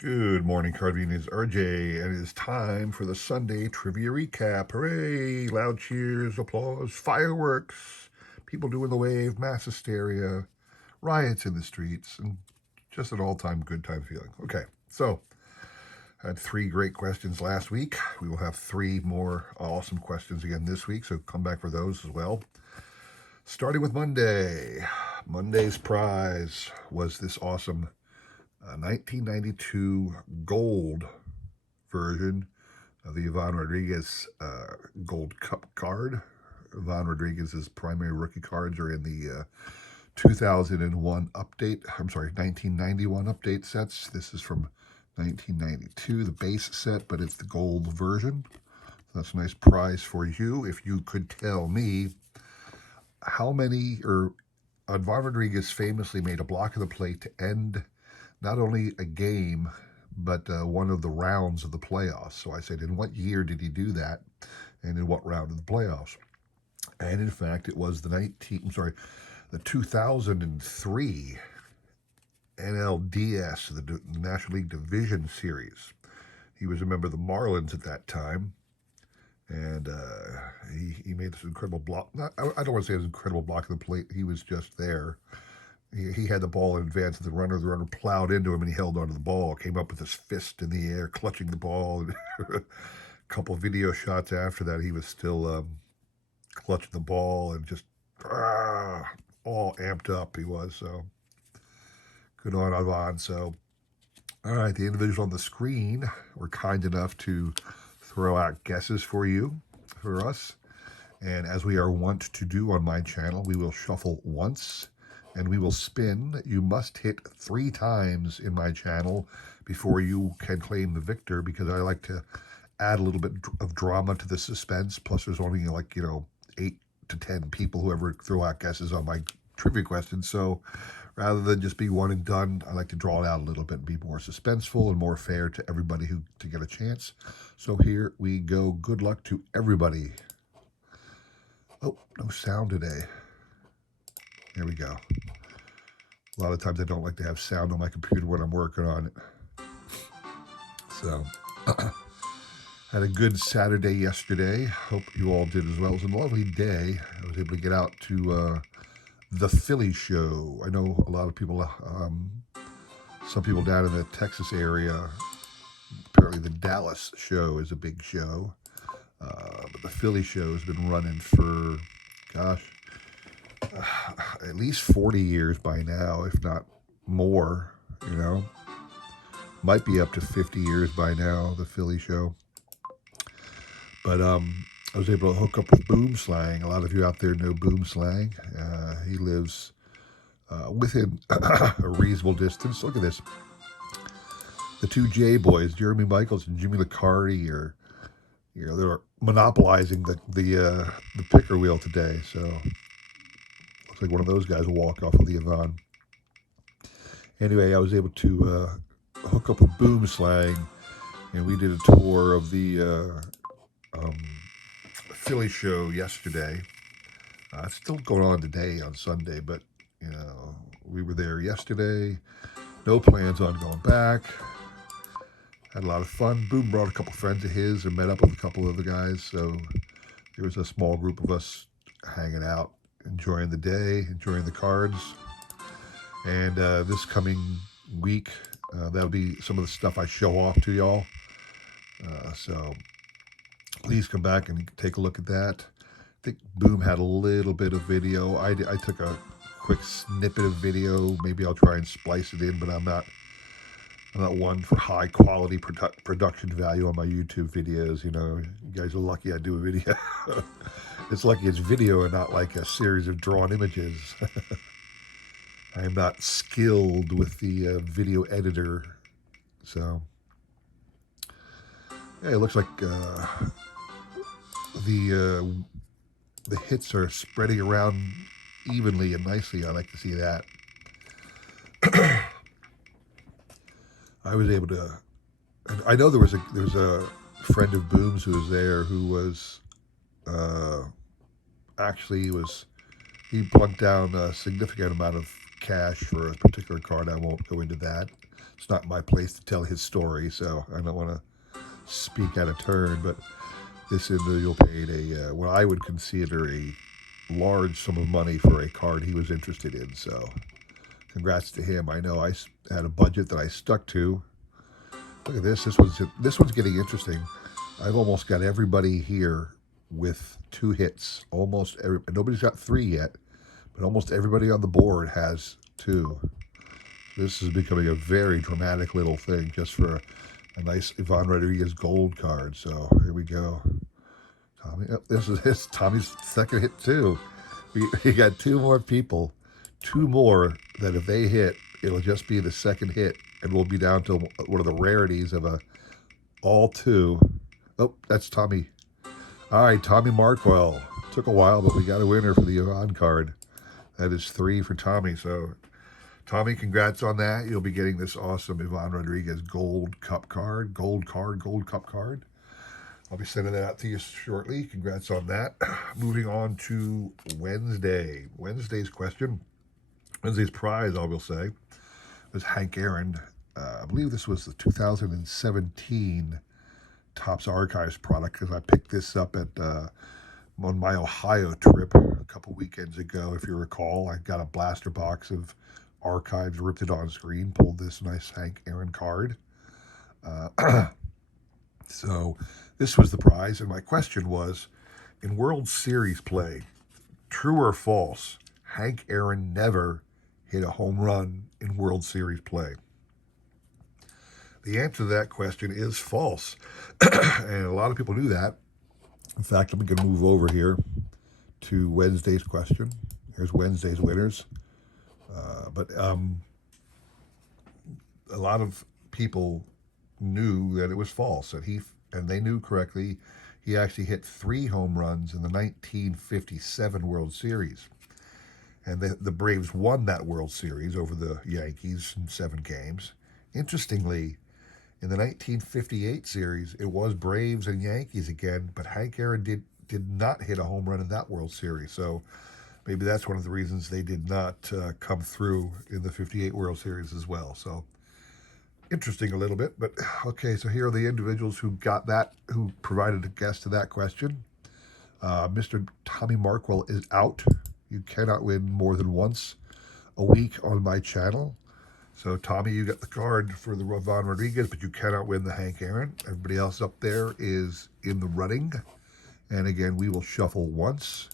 Good morning, Cardine. It's RJ, and it is time for the Sunday Trivia Recap. Hooray! Loud cheers, applause, fireworks, people doing the wave, mass hysteria, riots in the streets, and just an all-time good time feeling. Okay, so I had three great questions last week. We will have three more awesome questions again this week, so come back for those as well. Starting with Monday. Monday's prize was this awesome 1992 gold version of the Ivan Rodriguez Gold Cup card. Ivan Rodriguez's primary rookie cards are in the 2001 update. I'm sorry, 1991 update sets. This is from 1992, the base set, but it's the gold version. So that's a nice prize for you. If you could tell me how many, or Ivan Rodriguez famously made a block of the plate to end not only a game, but one of the rounds of the playoffs. So I said, in what year did he do that? And in what round of the playoffs? And in fact, it was the 2003 NLDS, the National League Division Series. He was a member of the Marlins at that time. And he made this incredible block. I don't want to say it was an incredible block of the plate. He was just there. He had the ball in advance of the runner. The runner plowed into him, and he held onto the ball. Came up with his fist in the air, clutching the ball. A couple of video shots after that, he was still clutching the ball and just all amped up. He was so good on Ivan. So, all right, the individuals on the screen were kind enough to throw out guesses for us. And as we are wont to do on my channel, we will shuffle once and we will spin. You must hit 3 times in my channel before you can claim the victor, because I like to add a little bit of drama to the suspense. Plus, there's only 8 to 10 people who ever throw out guesses on my trivia questions. So rather than just be one and done, I like to draw it out a little bit and be more suspenseful and more fair to everybody to get a chance. So here we go. Good luck to everybody. Oh, no sound today. There we go. A lot of times I don't like to have sound on my computer when I'm working on it. So, had a good Saturday yesterday. Hope you all did as well. It was a lovely day. I was able to get out to the Philly show. I know a lot of people, some people down in the Texas area, apparently the Dallas show is a big show. But the Philly show has been running for, at least 40 years by now, if not more, Might be up to 50 years by now, the Philly show. But I was able to hook up with Boom Slang. A lot of you out there know Boom Slang. He lives within a reasonable distance. Look at this. The two J boys, Jeremy Michaels and Jimmy Liccardi, they're monopolizing the picker wheel today. So looks like one of those guys will walk off of the Ivan. Anyway, I was able to hook up with Boom Slang, and we did a tour of the Philly show yesterday. It's still going on today on Sunday, but we were there yesterday. No plans on going back. Had a lot of fun. Boom brought a couple friends of his and met up with a couple other guys. So there was a small group of us hanging out, enjoying the day, enjoying the cards. And this coming week, that'll be some of the stuff I show off to y'all. So please come back and take a look at that. I think Boom had a little bit of video. I took a quick snippet of video. Maybe I'll try and splice it in, but I'm not one for high quality production value on my YouTube videos. You guys are lucky I do a video. It's lucky it's video and not like a series of drawn images. I am not skilled with the video editor. So, yeah, it looks like the hits are spreading around evenly and nicely. I like to see that. I was able to, and I know there was a friend of Boom's who was there who was he plunked down a significant amount of cash for a particular card. I won't go into that. It's not my place to tell his story, so I don't want to speak out of turn. But this individual paid what I would consider a large sum of money for a card he was interested in. So congrats to him. I know I had a budget that I stuck to. Look at this. This one's getting interesting. I've almost got everybody here with 2 hits. Nobody's got 3 yet, but almost everybody on the board has 2. This is becoming a very dramatic little thing just for a nice Ivan Rodriguez gold card. So here we go. Tommy, this is Tommy's second hit too. We got 2 more people, 2 more that if they hit, it'll just be the second hit, and we'll be down to one of the rarities of a all 2. Oh, that's Tommy. All right, Tommy Markwell. Took a while, but we got a winner for the Ivan card. That is 3 for Tommy. So, Tommy, congrats on that. You'll be getting this awesome Ivan Rodriguez gold cup card, gold cup card. I'll be sending that out to you shortly. Congrats on that. Moving on to Wednesday. Wednesday's prize, I will say, was Hank Aaron. I believe this was the 2017 Topps Archives product because I picked this up on my Ohio trip a couple weekends ago. If you recall, I got a blaster box of Archives, ripped it on screen, pulled this nice Hank Aaron card. So this was the prize, and my question was, in World Series play, true or false, Hank Aaron never hit a home run in World Series play? The answer to that question is false. And a lot of people knew that. In fact, I'm going to move over here to Wednesday's question. Here's Wednesday's winners. But a lot of people knew that it was false, and they knew correctly. He actually hit 3 home runs in the 1957 World Series. And the Braves won that World Series over the Yankees in 7 games. Interestingly, in the 1958 series, it was Braves and Yankees again, but Hank Aaron did not hit a home run in that World Series. So maybe that's one of the reasons they did not come through in the 58 World Series as well. So interesting a little bit, but okay, so here are the individuals who provided a guess to that question. Mr. Tommy Markwell is out. You cannot win more than once a week on my channel. So, Tommy, you got the card for the Ivan Rodriguez, but you cannot win the Hank Aaron. Everybody else up there is in the running. And again, we will shuffle once.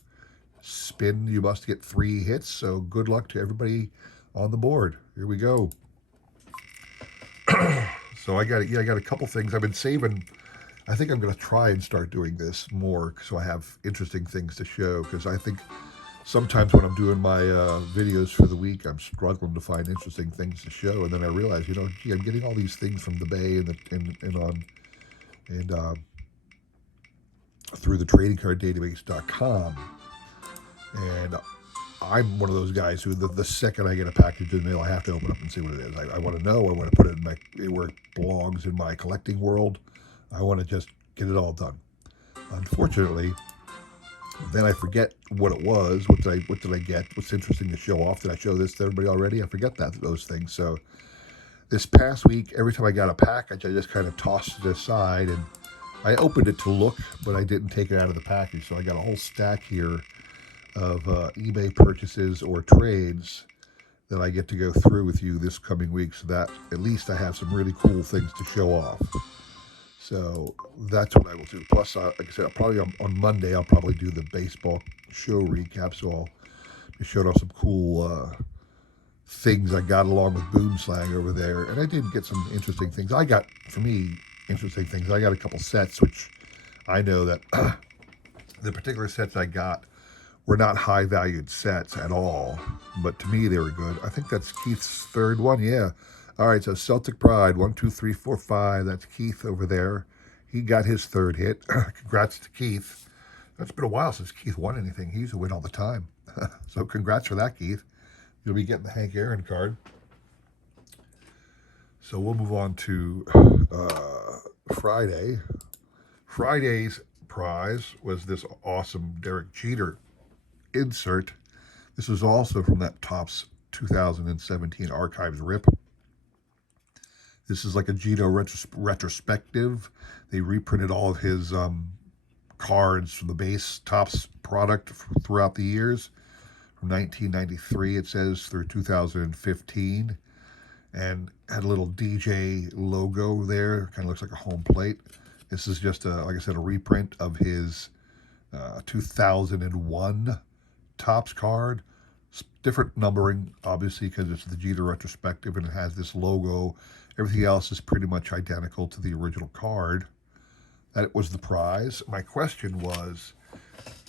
Spin, you must get 3 hits. So, good luck to everybody on the board. Here we go. So, I got a couple things. I've been saving. I think I'm going to try and start doing this more so I have interesting things to show, because I think sometimes when I'm doing my videos for the week, I'm struggling to find interesting things to show, and then I realize, I'm getting all these things from the Bay and through the tradingcarddatabase.com, and I'm one of those guys who the second I get a package in the mail, I have to open up and see what it is. I want to know. I want to put it in where it belongs in my collecting world. I want to just get it all done. Unfortunately, then I forget what it was. What did I get? What's interesting to show off? Did I show this to everybody already? I forget those things. So this past week, every time I got a package, I just kind of tossed it aside, and I opened it to look, but I didn't take it out of the package. So I got a whole stack here of eBay purchases or trades that I get to go through with you this coming week, so that at least I have some really cool things to show off. So that's what I will do. Plus, like I said, probably on Monday, I'll probably do the baseball show recap. So I'll be showing off some cool things I got along with Boom Slang over there. And I did get some interesting things. For me, interesting things. I got a couple sets, which I know that the particular sets I got were not high-valued sets at all. But to me, they were good. I think that's Keith's third one. Yeah. All right, so Celtic Pride, 1, 2, 3, 4, 5. That's Keith over there. He got his third hit. Congrats to Keith. It's been a while since Keith won anything. He used to win all the time. So congrats for that, Keith. You'll be getting the Hank Aaron card. So we'll move on to Friday. Friday's prize was this awesome Derek Jeter insert. This was also from that Topps 2017 Archives rip. This is like a Jeter retrospective. They reprinted all of his cards from the base Topps product throughout the years. From 1993, it says, through 2015. And had a little DJ logo there. Kind of looks like a home plate. This is just, like I said, a reprint of his 2001 Topps card. Different numbering, obviously, because it's the Jeter retrospective and it has this logo. Everything else is pretty much identical to the original card. That was the prize. My question was,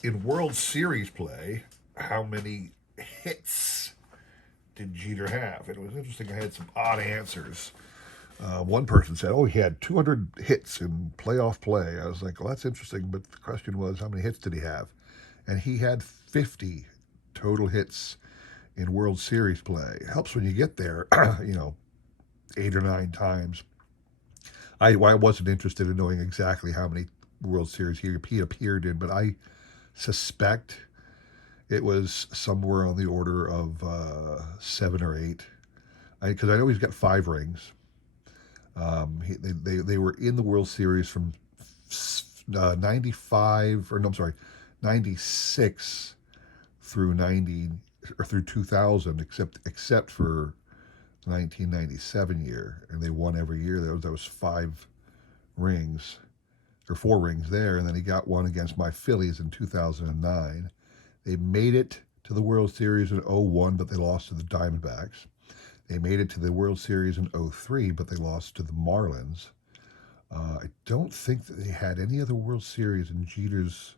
in World Series play, how many hits did Jeter have? It was interesting. I had some odd answers. One person said, oh, he had 200 hits in playoff play. I was like, well, that's interesting. But the question was, how many hits did he have? And he had 50 total hits in World Series play. It helps when you get there, 8 or 9 times. I wasn't interested in knowing exactly how many World Series he appeared in, but I suspect it was somewhere on the order of 7 or 8. Because I know he's got 5 rings. They were in the World Series from 96 through 90 or through 2000, except for the 1997 year, and they won every year. There was 5 rings or 4 rings there, and then he got one against my Phillies in 2009. They made it to the World Series in 01, but they lost to the Diamondbacks. They made it to the World Series in 03, but they lost to the Marlins. I don't think that they had any other World Series in Jeter's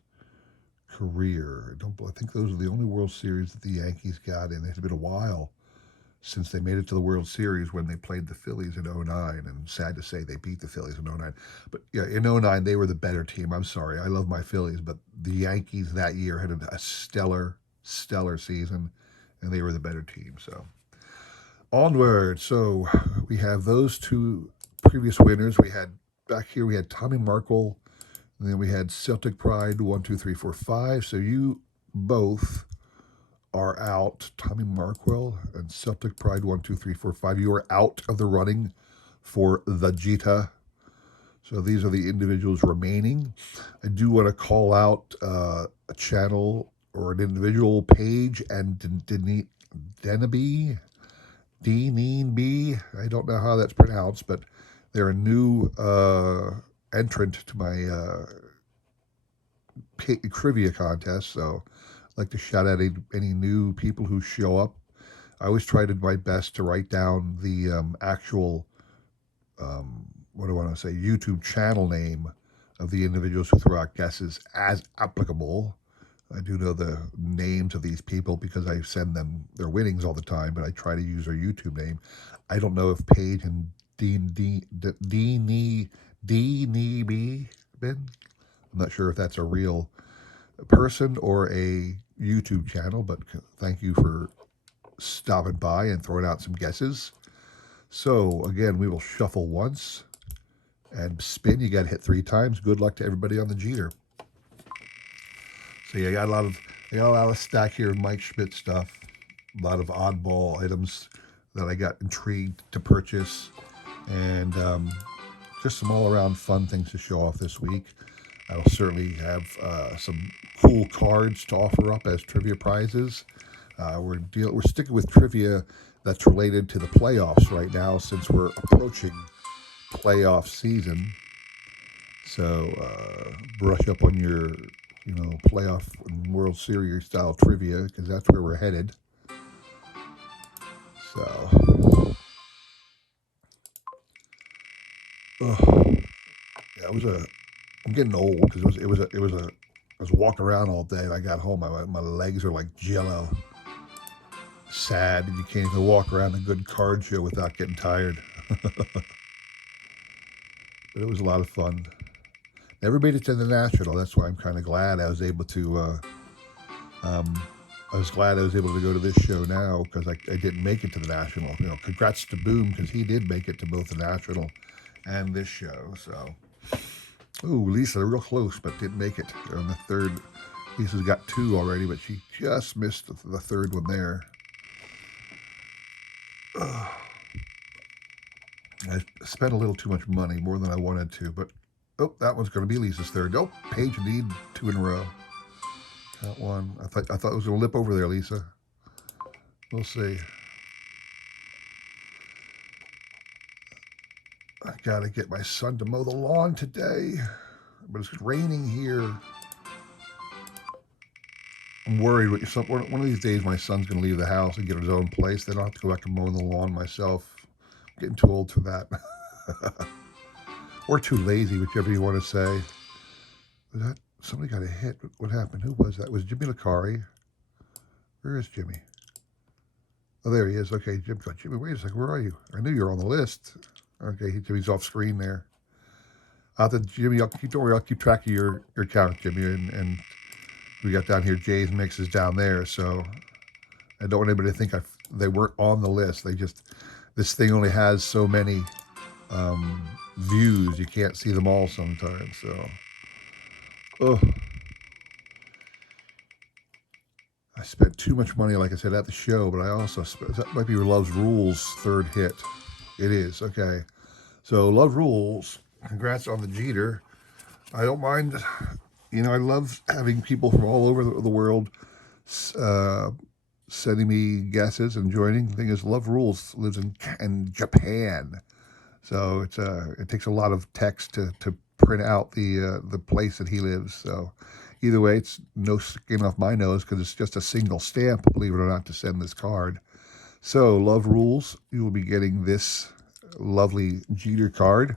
career. I think those are the only World Series that the Yankees got in. It had been a while since they made it to the World Series when they played the Phillies in 09, and sad to say they beat the Phillies in 09. But yeah, in 09, they were the better team. I'm sorry. I love my Phillies, but the Yankees that year had a stellar season, and they were the better team. So onward. So we have those 2 previous winners. We had Tommy Markle, and then we had Celtic Pride 1, 2, 3, 4, 5. So you both are out. Tommy Markwell and Celtic Pride 1, 2, 3, 4, 5. You are out of the running for the Jeter. So these are the individuals remaining. I do want to call out a channel or an individual page, and Deneby, I don't know how that's pronounced, but they're a new entrant to my trivia contest. So I'd like to shout out any new people who show up. I always try to my best to write down the actual, what do I want to say, YouTube channel name of the individuals who throw out guesses as applicable. I do know the names of these people because I send them their winnings all the time, but I try to use their YouTube name. I don't know if Paige and Deanie Ben. I'm not sure if that's a real person or a YouTube channel, but thank you for stopping by and throwing out some guesses. So again, we will shuffle once and spin. You got to hit 3 times. Good luck to everybody on the Jeter. So yeah, I got a lot of stack here of Mike Schmidt stuff. A lot of oddball items that I got intrigued to purchase, and just some all-around fun things to show off this week. I'll certainly have some cool cards to offer up as trivia prizes. We're sticking with trivia that's related to the playoffs right now, since we're approaching playoff season. So brush up on your playoff and World Series style trivia, because that's where we're headed. So yeah, I'm getting old, because I was walking around all day, and I got home, my legs are like jello. Sad, and you can't even walk around a good card show without getting tired. But it was a lot of fun. Never made it to the National. That's why I'm kind of glad I was able to. I was glad I was able to go to this show now, because I didn't make it to the National. Congrats to Boom, because he did make it to both the National and this show. So, Lisa, real close, but didn't make it on the third. Lisa's got 2 already, but she just missed the third one there. I spent a little too much money, more than I wanted to, but oh, that one's going to be Lisa's third. Oh, Paige indeed, 2 in a row. That one, I thought it was going to lip over there, Lisa. We'll see. I got to get my son to mow the lawn today, but it's raining here. I'm worried. One of these days, my son's going to leave the house and get his own place. Then I'll have to go back and mow the lawn myself. I'm getting too old for that. Or too lazy, whichever you want to say. Was that somebody got a hit? What happened? Who was that? Was Jimmy Licari? Where is Jimmy? Oh, there he is. Okay, Jimmy, wait a second. Where are you? I knew you were on the list. Okay, Jimmy's off screen there. Jimmy, don't worry, I'll keep track of your count, Jimmy. And we got down here Jay's Mixes down there, so I don't want anybody to think they weren't on the list. This thing only has so many views. You can't see them all sometimes. So, oh, I spent too much money, like I said, at the show, but I also that might be Love's Rules' third hit. It is, okay. So Love Rules, congrats on the Jeter. I don't mind, I love having people from all over the world sending me guesses and joining. The thing is, Love Rules lives in Japan. So it takes a lot of text to print out the place that he lives. So either way, it's no skin off my nose because it's just a single stamp, believe it or not, to send this card. So Love Rules, you will be getting this lovely Jeter card.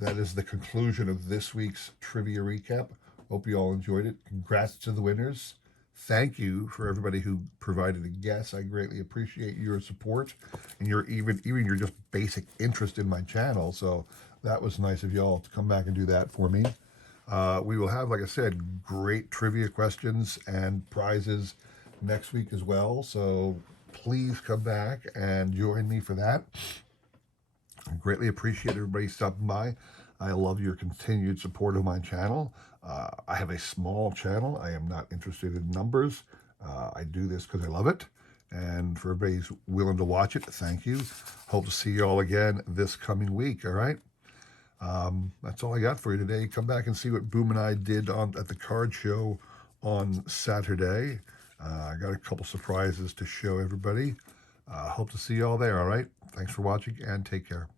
That is the conclusion of this week's trivia recap. Hope you all enjoyed it. Congrats to the winners. Thank you for everybody who provided a guess. I greatly appreciate your support and your even your just basic interest in my channel. So that was nice of y'all to come back and do that for me. We will have, like I said, great trivia questions and prizes next week as well. So please come back and join me for that. I greatly appreciate everybody stopping by. I love your continued support of my channel. I have a small channel. I am not interested in numbers. I do this because I love it. And for everybody who's willing to watch it, thank you. Hope to see you all again this coming week, all right? That's all I got for you today. Come back and see what Boom and I did at the card show on Saturday. I got a couple surprises to show everybody. Hope to see you all there, all right? Thanks for watching and take care.